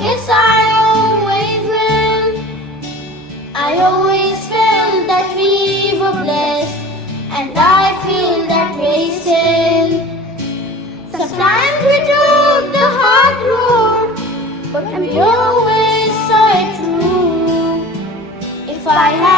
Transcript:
guess I always will. I always felt that we were blessed, and I feel that way still. Sometimes we took the hard road, but we always saw it through. If I had